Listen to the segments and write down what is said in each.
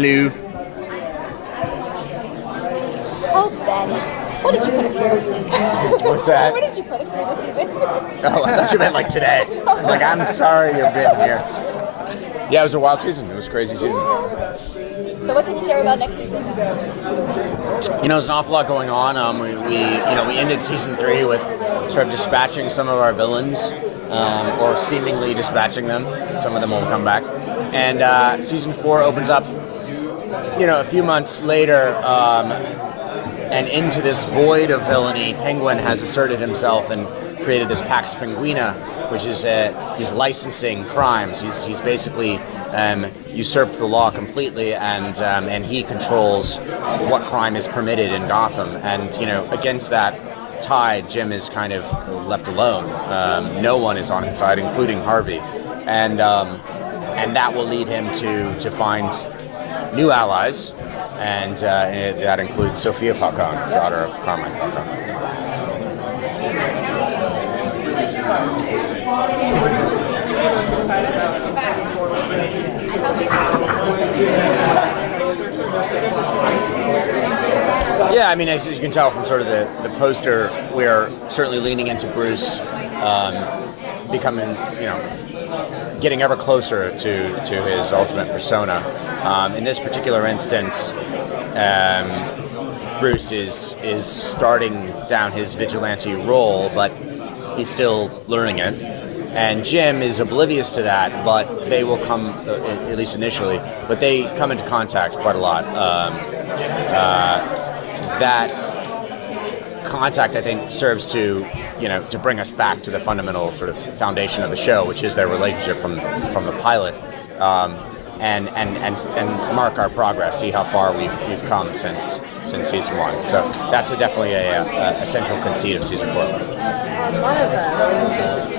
Hello. Oh, Ben. What did you put us through? What's that? What did you put us through this season? Oh, I thought you meant like today. Like, I'm sorry you've been here. Yeah, it was a wild season. It was a crazy season. So what can you share about next season? You know, there's an awful lot going on. We ended season 3 with sort of dispatching some of our villains, or seemingly dispatching them. Some of them will come back. And season 4 opens up, a few months later, and into this void of villainy. Penguin has asserted himself and created this Pax Penguina, which is he's licensing crimes. He's basically usurped the law completely, and he controls what crime is permitted in Gotham. And against that tide, Jim is kind of left alone. No one is on his side, including Harvey, and that will lead him to find new allies. And that includes Sophia Falcone, daughter of Carmine Falcone. Yeah, I mean, as you can tell from sort of the poster, we are certainly leaning into Bruce becoming, getting ever closer to his ultimate persona. In this particular instance, Bruce is starting down his vigilante role, but he's still learning it. And Jim is oblivious to that, but they will come, at least initially, but they come into contact quite a lot. That contact, I think, serves to bring us back to the fundamental sort of foundation of the show, which is their relationship from the pilot. And mark our progress, see how far we've come since season 1. So that's definitely a central conceit of season 4. A lot of relationships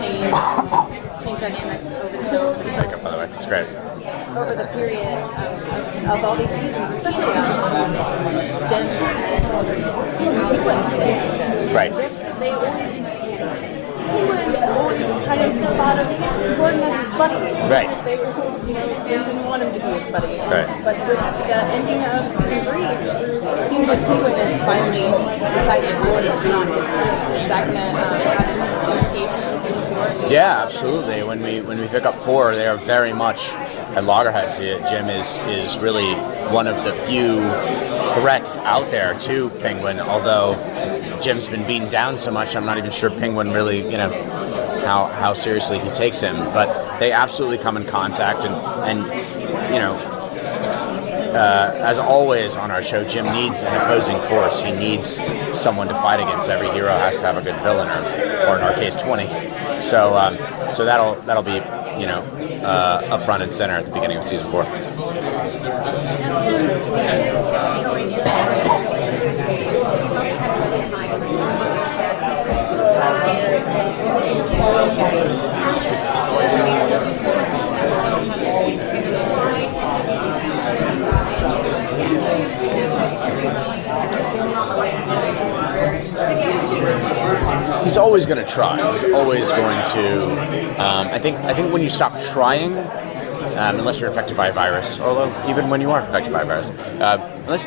change dynamics over the show. Makeup, by the way, it's great. Over the period of all these seasons, especially Jen and Penguin's relationship. Right. Penguin always kind of thought of Gordon as his buddy. Right. They were, Jim didn't want him to be his buddy. Right. But with the ending of season 3, it seems like Penguin has finally decided that Gordon's not his friend. Is that going to have any implications in season 4? Yeah, absolutely. When we pick up 4, they are very much at loggerheads. Jim is really one of the few threats out there to Penguin, although Jim's been beaten down so much, I'm not even sure Penguin really, how seriously he takes him. But they absolutely come in contact, and as always on our show, Jim needs an opposing force. He needs someone to fight against. Every hero has to have a good villain, or in our case, 20. So that'll be up front and center at the beginning of season 4. He's always going to try. He's always going to. I think when you stop trying, unless you're affected by a virus, although even when you aren't affected by a virus,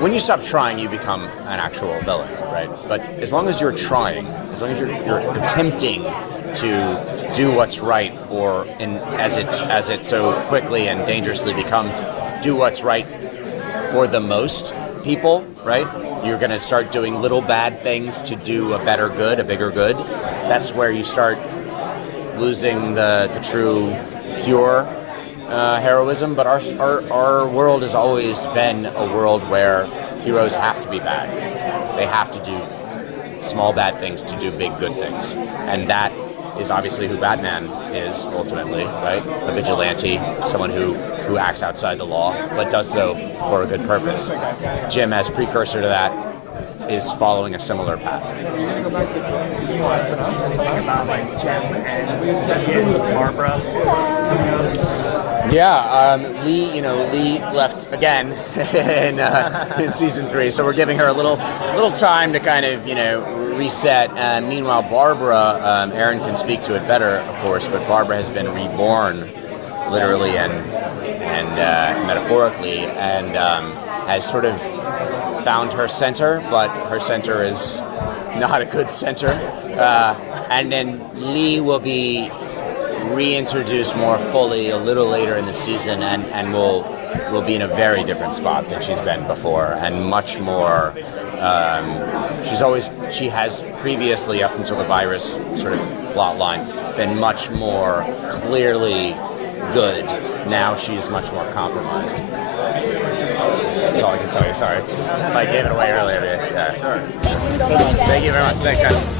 when you stop trying, you become an actual villain, right? But as long as you're trying, as long as you're attempting to do what's right, or as it so quickly and dangerously becomes, do what's right for the most people, right? You're going to start doing little bad things to do a better good, a bigger good. That's where you start losing the true, pure heroism. But our world has always been a world where heroes have to be bad. They have to do small bad things to do big good things. And that is obviously who Batman is ultimately, right? A vigilante, someone who acts outside the law, but does so for a good purpose. Jim, as precursor to that, is following a similar path. Barbara. Yeah, Lee left again in season 3, so we're giving her a little time to kind of reset. And meanwhile, Barbara, Aaron can speak to it better, of course, but Barbara has been reborn, literally and and metaphorically, and has sort of found her center, but her center is not a good center. And then Lee will be reintroduced more fully a little later in the season, and will be in a very different spot than she's been before, and much more. She has previously, up until the virus sort of plot line, been much more clearly good. Now she is much more compromised. That's all I can tell you. Sorry, I gave it away earlier. Yeah. Thank you so much, guys. Thank you very much. Thanks, guys.